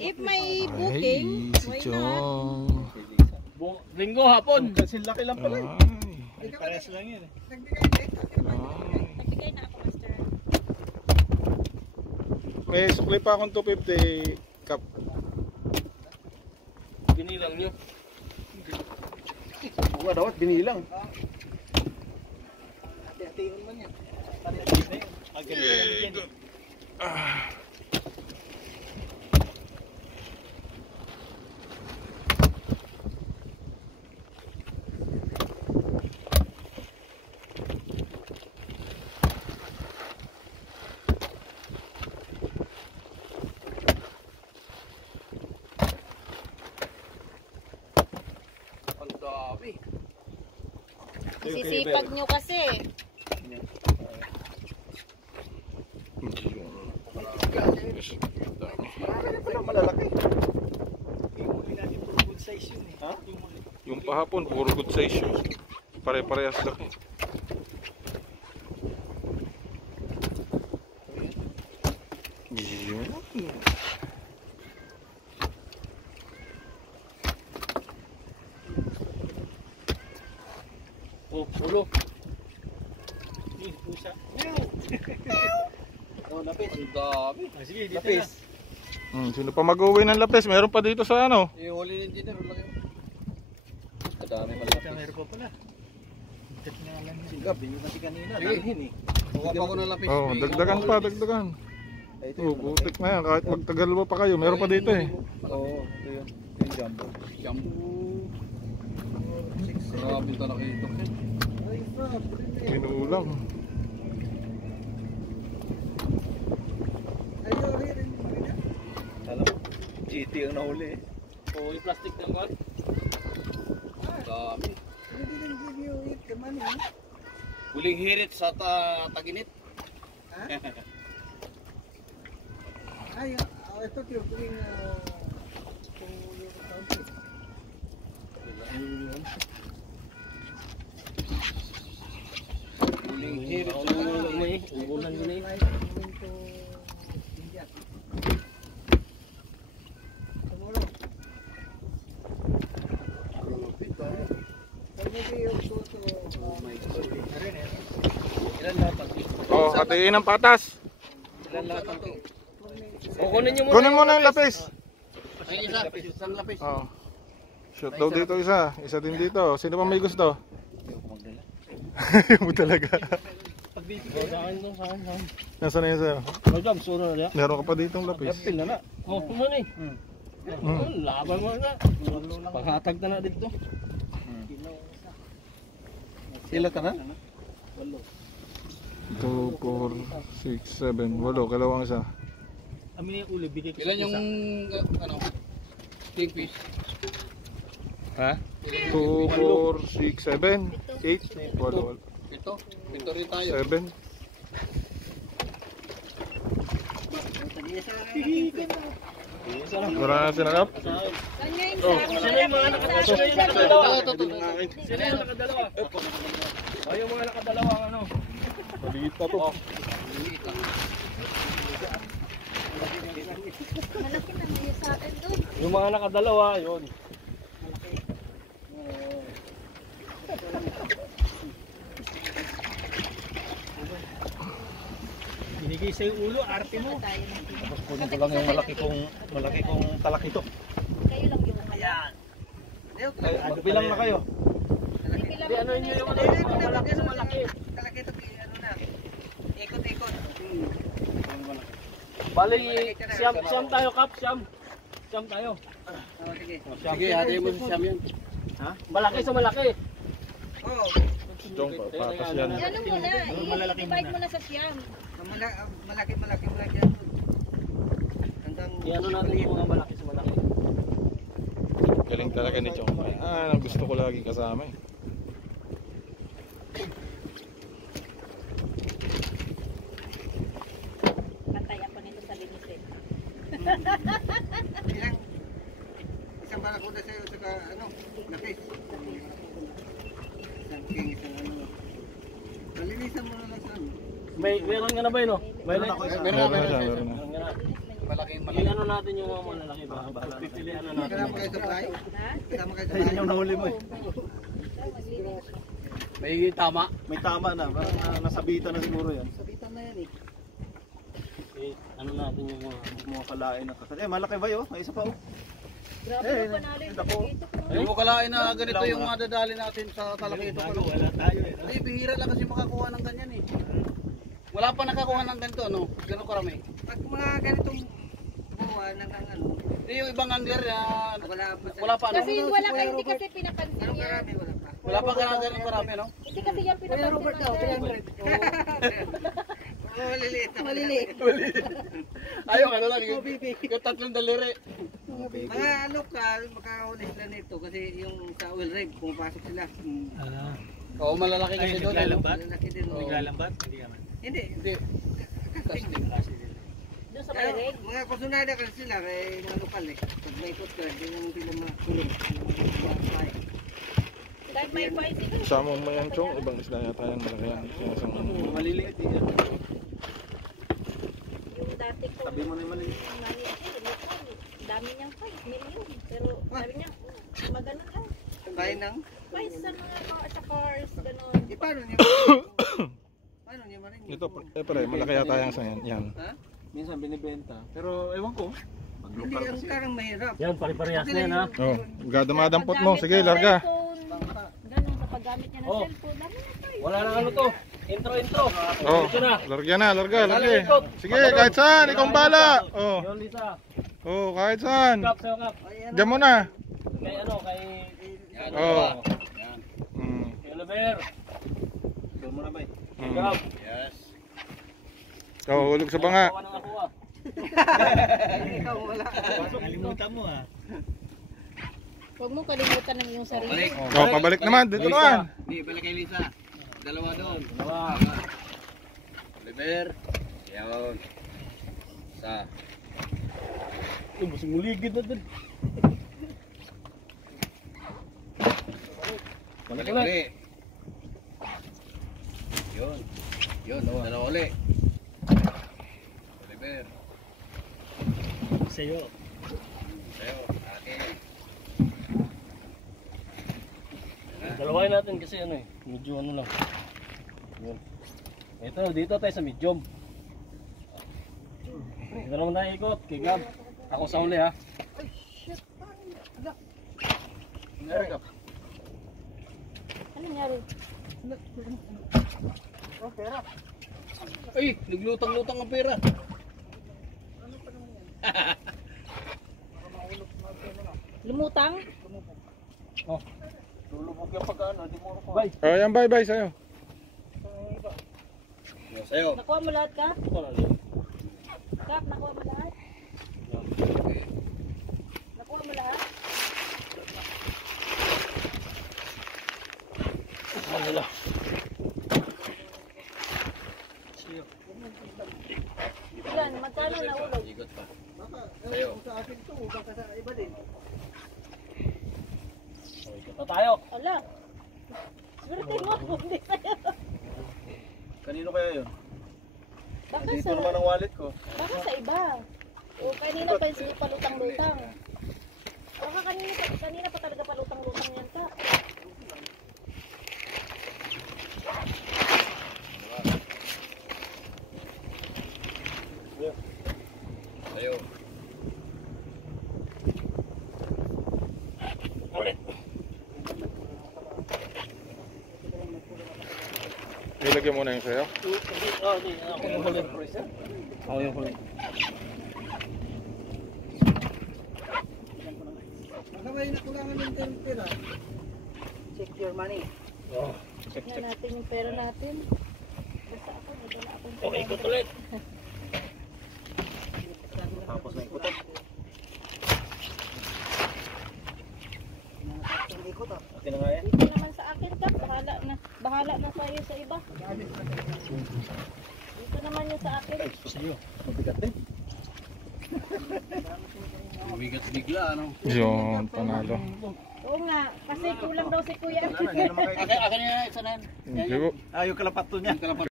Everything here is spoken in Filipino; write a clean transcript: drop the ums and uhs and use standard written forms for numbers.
If may booking, si why not? Chong. Linggo hapon. Kasi laki lang pala. Parehas lang yan. Nagbigay na ako, master. May sukli pa akong 250 cup. Binilang nyo. Buka daw at binilang. Hati-hatiin man yan. Sisipag nyo kasi. Malalaki. Yung pahapon, puro good size yun. Pare-parehas laki. Oh, ulo. Pusa. Oh, lapis. Ang dami. Sige, dito lapis. Sino pa mag-uwi ng lapis? Meron pa dito sa ano? Ihuli ng dinner. Kadami malapis. Meron pa pala. Sigap, yun natin kanina. Dalhin eh. Buka pa ko ng lapis. Oh, dagdagan pa, dagdagan. Oh, butik na yan. Kahit magtagal pa kayo, meron pa dito eh. Oo, ito yun. Yung jumbo. Jumbo. Grabe talaga ito. Inuulam. Alam mo, GT ang nahuli eh. Oo, yung plastic na man. Dami. Huling hirit sa taginit. Ay, ito tinutuwing Huling hirit sa taginit. Ubunan yun eh. Ilan lahat ang Oh, hatiin ang patas. Ilan lahat ang kunin nyo muna. Kunin mo na yung lapis. Ay, isa. Isang lapis. Oh. Shoot daw dito isa. Isa din dito. Sino pa may gusto? Mo talaga. Pag dito ko, sa akin to, sa akin. Nasaan na yun sir? Madam, suro na yan. Meron ka pa ditong lapis. Yapil na na. Oh, kuman eh. Laban mo na. Paghatag na na dito. Sila ka na? 2, 4, 6, 7, 8. Kalawang isa. Amin yung uli, bigay ko. Ilan yung, ano, kingfish? Ha? 2, 4, 6, 7, 8, 8. Pito? Pito rin tayo. 7. Wala na sinakap? Saan yung mga nakadalawa? Sino yung nakadalawa? Ay, yung mga nakadalawa, ano? Maliit pa to. Malaki na may sa akin doon. Yung mga nakadalawa, yun. Binigay sa yung ulo, arte mo. Tapos kunin ko lang yung malaki kong talak ito. Kayo lang yung Ayan. Ay, bilang na kayo. Di, ano yun yung malaki sa malaki. Talaki ito, ano na, ikot-ikot. Bali, siyam tayo, Kap, siyam. Siyam tayo. Sige. Sige, hati mo si siyam yun. Ha? Malaki sa malaki. Oo. Jong, patas yan. Ano muna, i-divide mo na sa siyam. Malaki yan. Hanggang Iano natin yung mga malaki sa malaki. Galing talaga ni Chong. Ah, gusto ko lagi kasama eh. Pantay ako nito sa linisin. isang barakuda sa'yo, saka ano, lapis. Isang king, isang ano. Malinisan mo na lang sa ano. Meron nga na ba yun, no? Meron na. Meron na siya, meron na. Meron nga na. malaking Yung ano natin yung mga malalaki ba? Pipilian na natin. Kasama kayo sa bahay? Ha? Kasama kayo sa Ayun bahay? yung nahuli mo eh. May tama. May tama na, parang nasabitan na siguro yan. Sabitan na yan eh. Ano natin yung mga... Mga kalain na kasal. Malaki ba yun? May isa pa oh. Grabe Eh, yung panalo yung ako. dito. Yung mukalain na ganito yung madadali natin sa talakito. Wala tayo eh. Ay, bihira lang kasi makakuha ng ganyan eh. Wala pa nakakuha ng ganito, ano? Gano'n karami. Pag mga ganitong buwa ng ano, Yung ibang angler, wala pa. wala pa, ano? Kasi wala ka, hindi kasi pinapansin Ganong yan. karami, wala pa. Wala pa ganun karami, no? Hindi kasi yan pinapansin. Maliliit na maliliit. Ayaw, ano lang, yung tatlong daliri. Mga lokal, makahuli sila nito kasi yung sa oil rig, pumapasok sila. Oo, malalaki kasi doon. Malalaki din. oh. Naglalambat? Hindi naman. Hindi. Hindi. Doon sa Kaya, Mayreg. mga kasunada kasi sila, kaya mga lokal eh. Pag may ikot ka, hindi naman sila makulong. Kahit may price ito. Sama mo yan, Chong. Ibang isda yata yan. Malaki yan. Sinasang Maliliit din yan. Yung dati ko. Sabi mo na yung maliliit. Ang nani ako, local. Dami niyang price, million. Pero sabi niya, maganon lang. Bahay ng, Price sa mga sa cars, ganon. paano niya paano niya marin? ito, pare, malaki yata yan sa yan. Yan. Ha? Minsan binibenta. Pero ewan ko. Hindi, ang karang mahirap. Yan, pare-parehas na yan ha. Oh, gadamadampot mo. Sige, larga. Ganon, sa paggamit niya ng Oh. cellphone. Dami na price. Wala nang ano to. Intro. Oh, larga na, larga. Sige, kahit saan. Ikaw ang bala. Oh, Yon Lisa. oh, kahit saan. Kap, sayo kap. Diyan mo na. Kay ano, kay... Oh. Yan. Kay Oliver. Doon mo na ba eh? Kap. Yes. Oh, hulog sa banga. Kawan ng ako ah. Ikaw wala. Kalimutan mo ah. Huwag mo kalimutan ng iyong sarili. Oh, pabalik naman. Dito naman. Hindi, balik kay Lisa. Dalawa doon. Dalawa. Oliver. Yan. Sa. Mas muligid na din. Balik ulit. Yun. Yun, dalawa ulit. Oliver. Sa'yo. Sa'yo. Akin. Dalawain natin kasi ano eh. Medyo ano lang. Yun. Ito, dito tayo sa medium. Dito naman tayo ikot. Kay Gab. Ako sa uli ha. Eric. Ano nangyari? Ay, naglutang-lutang ang pera. Lumutang? Lulubog yung pagkano, di mo ko. Bye. Oh, yan, bye-bye sa'yo. Sa'yo. Nakuha mo lahat ka? Ito na din. Kap, nakuha mo lahat? Nakuha mo lahat? Ano Ilan, magkano naulog? Igot pa. Sa'yo. Sa akin to, baka sa iba din. So, ikot na tayo. Ala. Swerte mo. Hindi sa'yo. Kanino kaya yun? Baka Dito sa, naman ang wallet ko. baka sa iba. O kanina pa yung palutang-lutang. Baka kanina pa talaga palutang-lutang yan ka. Sa'yo. Ilagyan mo na yung sa'yo. Oh, di. Ako yung huli. Ako yung huli. Baka may nakulangan ng pera. Check your money. Oh. Tingnan natin yung pera natin. Basta ako, nadala akong pera. Okay, ikot ulit. Tapos na ikutan. Akin na nga yan. Dito naman sa akin ka, bahala na sa'yo sa iba. Dito naman yung sa akin. Sa'yo. Mabigat din. Mabigat bigla, ano? Yun, panalo. Oo nga, kasi kulang daw si Kuya. Akin na isa na yan. Hindi ko. Ah, yung kalapat to niya.